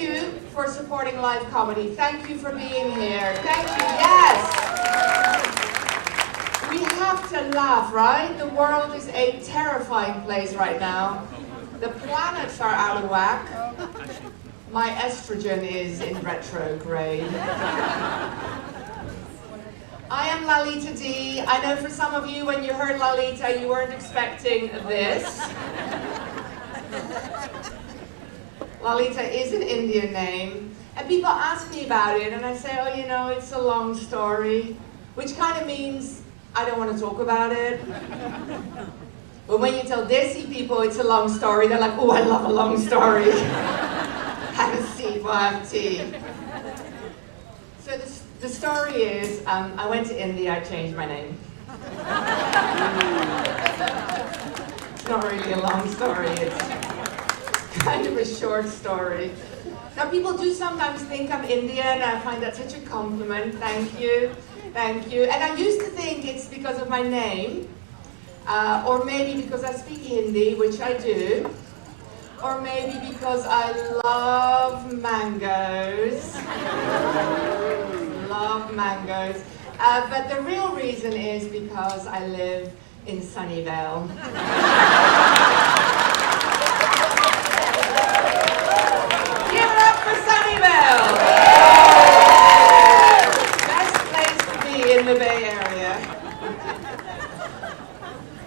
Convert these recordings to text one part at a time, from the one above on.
thank you for supporting live comedy. Thank you for being here. Thank you, yes! We have to laugh, right? The world is a terrifying place right now. The planets are out of whack. My estrogen is in retrograde. I am Lalita Dee. I know for some of you, when you heard Lalita, you weren't expecting this. Lalita is an Indian name, and people ask me about it, and I say, oh, you know, it's a long story, which kind of means I don't want to talk about it. But when you tell Desi people it's a long story, they're like, oh, I love a long story. Have a seat, we'll have tea. So the story is, I went to India, I changed my name. It's not really a long story, it's kind of a short story. Now people do sometimes think I'm Indian, I find that such a compliment, thank you, thank you. And I used to think it's because of my name, or maybe because I speak Hindi, which I do, or maybe because I love mangoes. Love mangoes. But the real reason is because I live in Sunnyvale. Give it up for Sunnyvale! Best place to be in the Bay Area.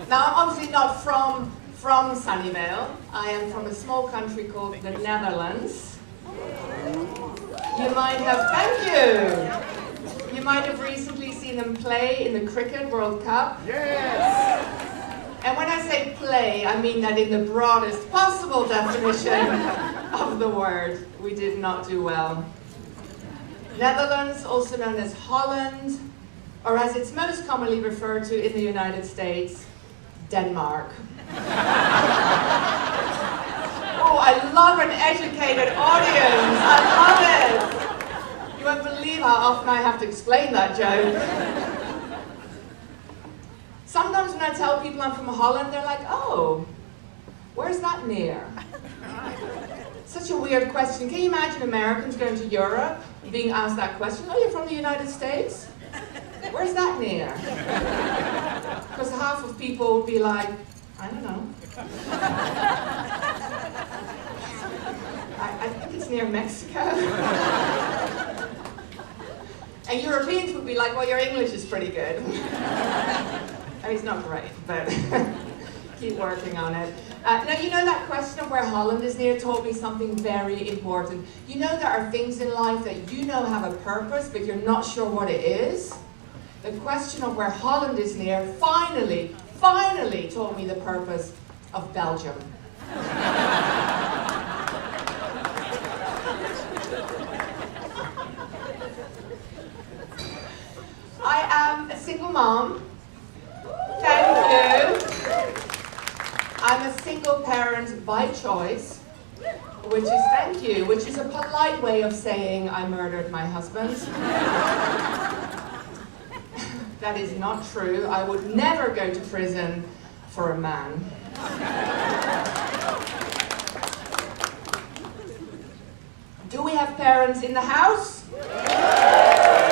Now, I'm obviously not from Sunnyvale. I am from a small country called the Netherlands. You might have, thank you! You might have recently seen them play in the Cricket World Cup. Yes! And when I say play, I mean that in the broadest possible definition of the word. We did not do well. Netherlands, also known as Holland, or as it's most commonly referred to in the United States, Denmark. Oh, I love an educated audience. I love it. You won't believe how often I have to explain that joke. Sometimes when I tell people I'm from Holland, they're like, oh, where's that near? Such a weird question. Can you imagine Americans going to Europe being asked that question? Oh, you're from the United States? Where's that near? Because half of people would be like, I don't know. I think it's near Mexico. And Europeans would be like, well, your English is pretty good. I mean, it's not great, but keep working on it. Now, you know that question of where Holland is near taught me something very important. You know there are things in life that you know have a purpose, but you're not sure what it is? The question of where Holland is near finally taught me the purpose of Belgium. I am a single mom. Thank you. I'm a single parent by choice, which is thank you, which is a polite way of saying I murdered my husband. That is not true. I would never go to prison for a man. Do we have parents in the house?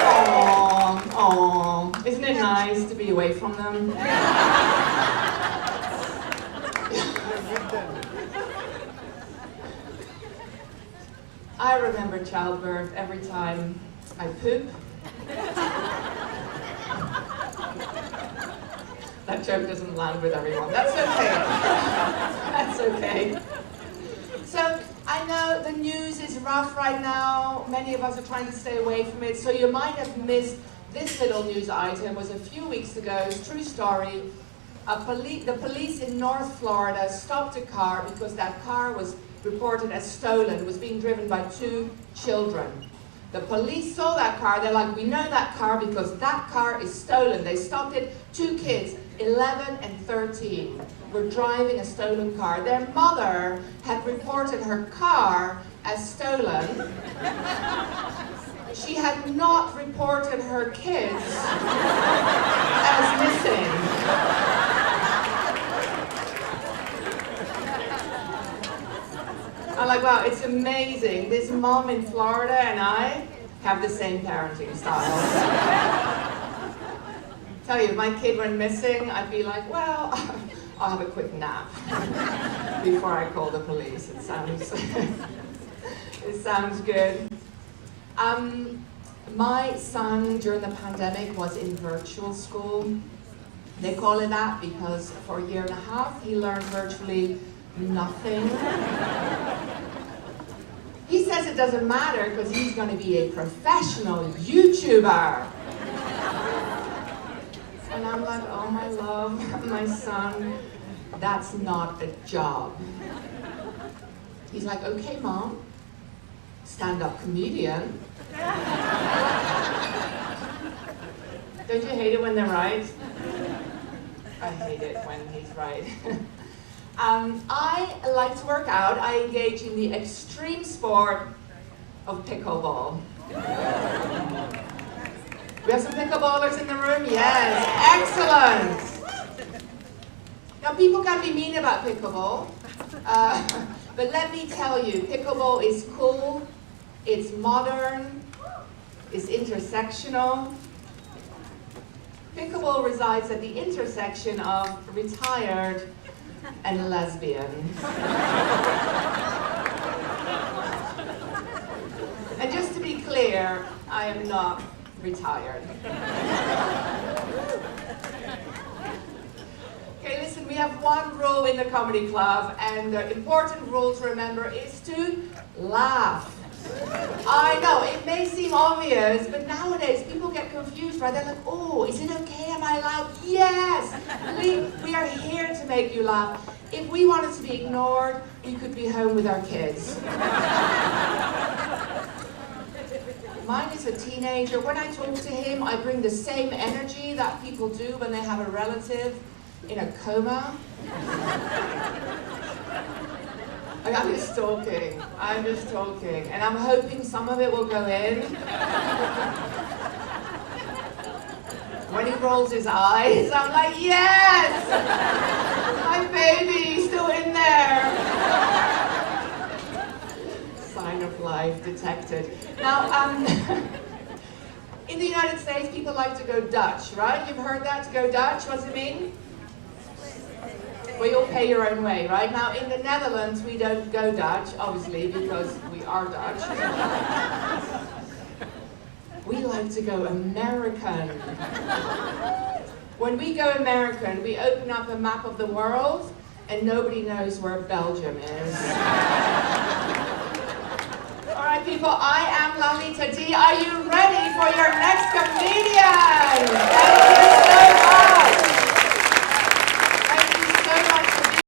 Aww, aww. Isn't it nice to be away from them? I remember childbirth every time I poop. That joke doesn't land with everyone. That's okay. That's okay. So, I know the news is rough right now. Many of us are trying to stay away from it. So you might have missed this little news item. It was a few weeks ago. It's a true story. The police in North Florida stopped a car because that car was reported as stolen. It was being driven by 2 children. The police saw that car. They're like, we know that car because that car is stolen. They stopped it. 2 kids, 11 and 13, were driving a stolen car. Their mother had reported her car as stolen. She had not reported her kids as missing. like, wow, it's amazing. This mom in Florida and I have the same parenting style. Tell you, if my kid went missing, I'd be like, well, I'll have a quick nap before I call the police. It sounds good. My son, during the pandemic, was in virtual school. They call it that because for a year and a half, he learned virtually nothing. He says it doesn't matter because he's going to be a professional YouTuber. And I'm like, oh my love, my son, that's not a job. He's like, okay, Mom, stand-up comedian. Don't you hate it when they're right? I hate it when he's right. I like to work out. I engage in the extreme sport of pickleball. We have some pickleballers in the room? Yes, excellent. Now people can be mean about pickleball, but let me tell you, pickleball is cool, it's modern, it's intersectional. Pickleball resides at the intersection of retired and lesbian. And just to be clear, I am not retired. Okay, listen, we have one rule in the comedy club, and the important rule to remember is to laugh. I know, it may seem obvious, but nowadays people get confused, right? They're like, oh, is it okay? Am I allowed? Yes! We are here to make you laugh. If we wanted to be ignored, we could be home with our kids. Mine is a teenager. When I talk to him, I bring the same energy that people do when they have a relative in a coma. I'm just talking, and I'm hoping some of it will go in. When he rolls his eyes, I'm like, yes! My baby's still in there! Sign of life detected. Now, in the United States, people like to go Dutch, right? You've heard that, to go Dutch, what does it mean? Well, you'll pay your own way, right? Now, in the Netherlands, we don't go Dutch, obviously, because we are Dutch. We like to go American. When we go American, we open up a map of the world, and nobody knows where Belgium is. All right, people, I am Lalita Dee. Are you